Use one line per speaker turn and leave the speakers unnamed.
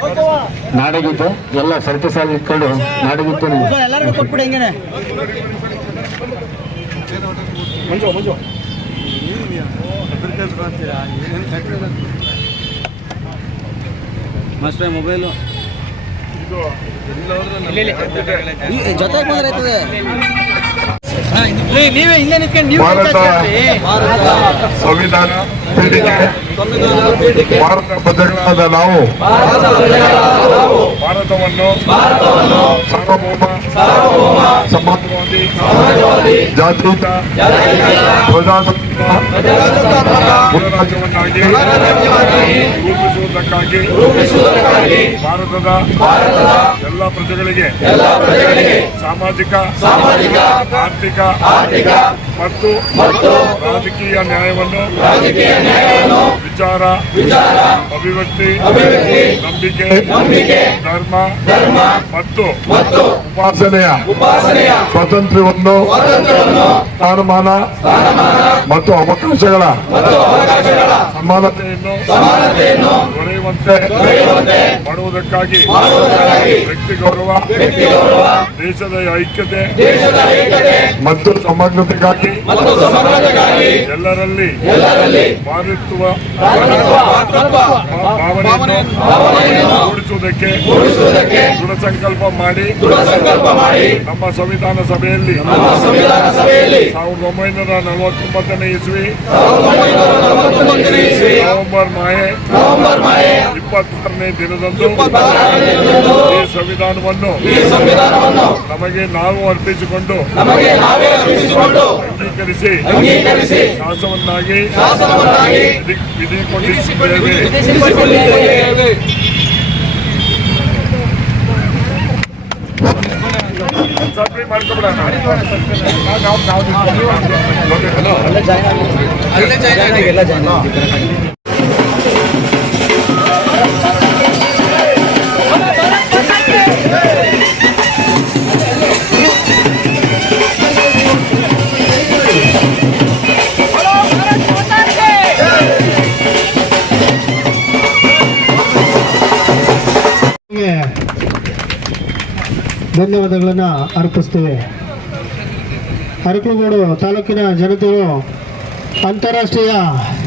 ನಾಡಗೀತೆ ಎಲ್ಲ ಸರತಿ ಸಾಲ ಇಟ್ಕೊಂಡು ನಾಡಗೀತೆ
ಎಲ್ಲರಿಗೂ ಕೊಟ್ಬಿಡಿ ಹೆಂಗೇನೆ ಮಸ್ತ್ ಮೊಬೈಲು ಜೊತೆ ಬಂದ್ರೆ ನೀವೇ ಇಲ್ಲೇ ನಿಂತ್ಕೊಂಡು
ಸಂವಿಧಾನ ಭಾರತ ಪ್ರಜೆಗಳಾದ ನಾವು ಭಾರತವನ್ನು ಸಾರ್ವಭೌಮ ಸಮಾಜವಾದಿ ಜಾತ್ಯತೀತ ಪ್ರಜಾಸತ್ತಾತ್ಮಕ ಗಣರಾಜ್ಯವನ್ನಾಗಿ ರೂಪಿಸುವುದಕ್ಕಾಗಿ ಭಾರತದ ಎಲ್ಲ ಪ್ರಜೆಗಳಿಗೆ ಸಾಮಾಜಿಕ ಆರ್ಥಿಕ ಮತ್ತು ರಾಜಕೀಯ ನ್ಯಾಯವನ್ನು ವಿಚಾರ ಅಭಿವ್ಯಕ್ತಿ ನಂಬಿಕೆ ಧರ್ಮ ಮತ್ತು ಉಪಾಸನೆಯ ಸ್ವಾತಂತ್ರ್ಯವನ್ನು ಸ್ಥಾನಮಾನ ಮತ್ತು ಅವಕಾಶಗಳ ಸಮಾನತೆಯನ್ನು ದೊರೆಯುವಂತೆ ಮಾಡುವುದಕ್ಕಾಗಿ ವ್ಯಕ್ತಿ ಗೌರವ ದೇಶದ ಐಕ್ಯತೆ ಮತ್ತು ಸಮಗ್ರತೆಗಾಗಿ ಎಲ್ಲರಲ್ಲಿ ಭಾವಿಸುವ ಭಾವನೆಯನ್ನು ಮೂಡಿಸುವುದಕ್ಕೆ ದೃಢ ಸಂಕಲ್ಪ ಮಾಡಿ ನಮ್ಮ ಸಂವಿಧಾನ ಸಭೆಯಲ್ಲಿ 1949ನೇ ಇಸ್ವಿ ನವೆಂಬರ್ 26ನೇ ದಿನದಂದು ಈ ಸಂವಿಧಾನವನ್ನು ನಮಗೆ ನಾವು ಅರ್ಪಿಸಿಕೊಂಡು ಅಂಗೀಕರಿಸಿ ಶಾಸನವನ್ನಾಗಿ ವಿಧಿಸಿಕೊಂಡಿದ್ದೇವೆ.
ಧನ್ಯವಾದಗಳನ್ನು ಅರ್ಪಿಸ್ತೇವೆ. ಅರಕಲಗೂಡು ತಾಲೂಕಿನ ಜನತೆಯು ಅಂತಾರಾಷ್ಟ್ರೀಯ